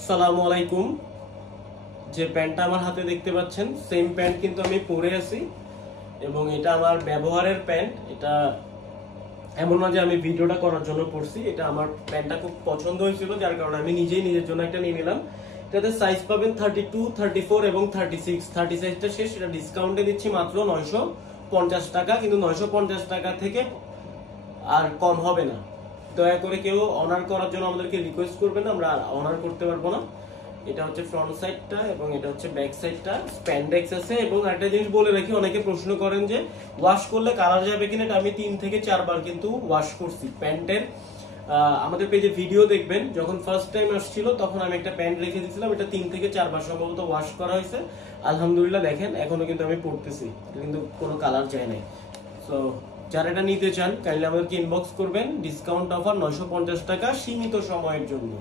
আসসালামু আলাইকুম। যে প্যান্টটা আমার হাতে দেখতে পাচ্ছেন সেম প্যান্ট কিন্তু আমি পরে আছি এবং এটা আমার ব্যবহারের প্যান্ট। এটা এমন না যে আমি ভিডিওটা করার জন্য পরছি, এটা আমার প্যান্টটা খুব পছন্দ হয়েছিল যার কারণে আমি নিজেই নিজের জন্য একটা নিয়ে নিলাম। এটাতে সাইজ পাবেন 32, 34 এবং 36। 30 সাইজটা শেষ, এটা ডিসকাউন্টে দিচ্ছি মাত্র 950 টাকা, কিন্তু 950 টাকা থেকে আর কম হবে না। দয়া করে কেউ অনার করার জন্য আমাদেরকে রিকোয়েস্ট করবেন, আমরা অনার করতে পারবো না। এটা হচ্ছে ফ্রন্ট সাইডটা এবং এটা হচ্ছে ব্যাক সাইডটা, স্প্যান্ডেক্স আছে। এবং একটা জিনিস বলে রাখি, অনেকে প্রশ্ন করেন যে ওয়াশ করলে কালার যাবে কিনা। এটা আমি 3 থেকে 4 বার কিন্তু ওয়াশ করছি প্যান্টের। আমাদের পেজে ভিডিও দেখবেন, যখন ফার্স্ট টাইম আসছিল তখন আমি একটা প্যান্ট রেখে দিয়েছিলাম, এটা 3 থেকে 4 বার সম্ভবত ওয়াশ করা হয়েছে। আলহামদুলিল্লাহ দেখেন এখনো কিন্তু আমি পরতেছি, এটা কিন্তু কোনো কালার যায় নাই। সো যারা এটা নিতে চান কাইন্ডলি আমাদেরকে ইনবক্স করবেন। ডিসকাউন্ট অফার 950 টাকা সীমিত সময়ের জন্য।